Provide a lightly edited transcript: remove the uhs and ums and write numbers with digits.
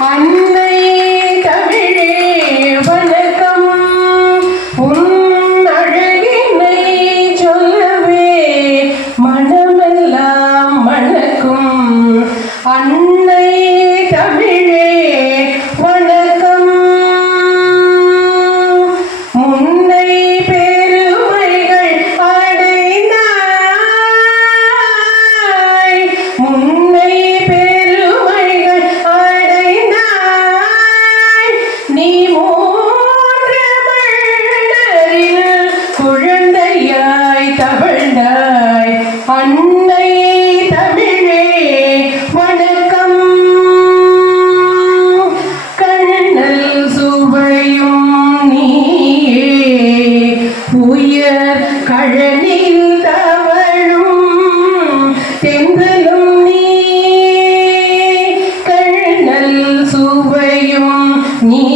அன்னை தமிழே வணக்கம். உன் அழகினை சொல்லவே மனமெல்லாம் மணக்கும். அன்னை தமிழே வணக்கம். முன்னை பெருமைகள் அடைந்தாய். முன்னை பெருமைகள் அடைந்தாய். நீ மூன்று மன்னரில் குழந்தையாய் தவழ்ந்தாய். அன்னை தமிழே வணக்கம். கண்ணல் சுவையும் நீயே, உயர் கழனில் தவழும் தென்றலும் நீ. கண்ணல் சுவையும் நீ,